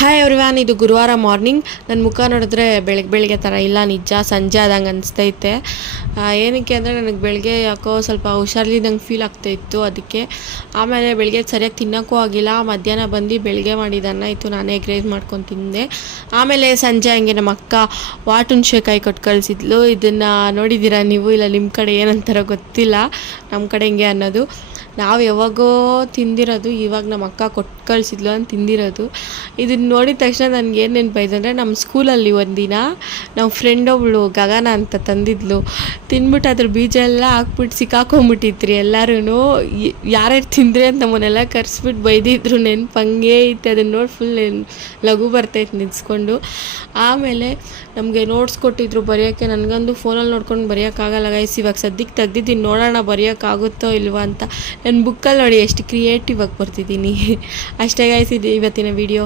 Hi everyone, ಇದು ಗುರುವಾರ morning. ನನ್ನ ಮುಖ ನೋಡಿದ್ರೆ ಬೆಳಗ್ಗೆ ಥರ ಇಲ್ಲ, ನಿಜ ಸಂಜೆ ಆದಂಗೆ ಅನಿಸ್ತೈತೆ. ಏನಕ್ಕೆ ಅಂದರೆ ನನಗೆ ಬೆಳಗ್ಗೆ ಯಾಕೋ ಸ್ವಲ್ಪ ಹುಷಾರಿಲ್ದಂಗೆ ಫೀಲ್ ಆಗ್ತಾಯಿತ್ತು, ಅದಕ್ಕೆ. ಆಮೇಲೆ ಬೆಳಗ್ಗೆ ಸರಿಯಾಗಿ ತಿನ್ನೋಕ್ಕೂ ಆಗಿಲ್ಲ. ಮಧ್ಯಾಹ್ನ ಬಂದು ಬೆಳಗ್ಗೆ ಮಾಡಿದ್ದನ್ನ ಇತ್ತು, ನಾನೇ ಎಗ್ ರೈಸ್ ಮಾಡ್ಕೊಂಡು ತಿಂದೆ. ಆಮೇಲೆ ಸಂಜೆ ಹಂಗೆ ನಮ್ಮ ಅಕ್ಕ ವಾಟ್ ಹುಣ್ಸೆಕಾಯಿ ಕೊಟ್ಟು ಕಳಿಸಿದ್ಲು. ಇದನ್ನು ನೋಡಿದ್ದೀರಾ ನೀವು? ಇಲ್ಲ ನಿಮ್ಮ ಕಡೆ ಏನಂತಾರೋ ಗೊತ್ತಿಲ್ಲ, ನಮ್ಮ ಕಡೆ ಹಿಂಗೆ ಅನ್ನೋದು. ನಾವು ಯಾವಾಗೋ ತಿಂದಿರೋದು, ಇವಾಗ ನಮ್ಮ ಅಕ್ಕ ಕೊಟ್ಟು ಕಳಿಸಿದ್ಲು ಅಂತ ತಿಂದಿರೋದು. ಇದನ್ನು ನೋಡಿದ ತಕ್ಷಣ ನನಗೇನು ನೆನಪಾಯ್ತು ಅಂದರೆ, ನಮ್ಮ ಸ್ಕೂಲಲ್ಲಿ ಒಂದಿನ ನಮ್ಮ ಫ್ರೆಂಡ್ ಒಬ್ಬಳು ಗಗನ ಅಂತ ತಂದಿದ್ಲು. ತಿಂದ್ಬಿಟ್ಟು ಅದ್ರ ಬೀಜ ಎಲ್ಲ ಹಾಕ್ಬಿಟ್ಟು ಸಿಕ್ಕಾಕೊಂಬಿಟ್ಟಿತ್ರಿ ಎಲ್ಲರೂ. ಯಾರ್ಯಾರು ತಿಂದರೆ ಅಂತ ನಮ್ಮನ್ನೆಲ್ಲ ಕರೆಸ್ಬಿಟ್ಟು ಬೈದಿದ್ರು. ನೆನ್ಪು ಹಂಗೇ ಐತೆ, ಅದನ್ನು ನೋಡಿ ಫುಲ್ ಲಘು ಬರ್ತೈತೆ ನಿಲ್ಸ್ಕೊಂಡು. ಆಮೇಲೆ ನಮಗೆ ನೋಟ್ಸ್ ಕೊಟ್ಟಿದ್ರು ಬರೆಯೋಕ್ಕೆ. ನನಗಂದು ಫೋನಲ್ಲಿ ನೋಡ್ಕೊಂಡು ಬರೆಯೋಕ್ಕಾಗಲ್ಲ ಗೈಸ್. ಇವಾಗ ಸದ್ಯಕ್ಕೆ ತೆಗ್ದಿದ್ದೀನಿ, ನೋಡೋಣ ಬರೆಯೋಕ್ಕಾಗುತ್ತೋ ಇಲ್ವಾ ಅಂತ. ನನ್ನ ಬುಕ್ಕಲ್ಲಿ ನೋಡಿ ಎಷ್ಟು ಕ್ರಿಯೇಟಿವ್ ಆಗಿ ಬರ್ತಿದ್ದೀನಿ. ಅಷ್ಟೇ ಗೈಸ್, ಇದು ಇವತ್ತಿನ ವಿಡಿಯೋ.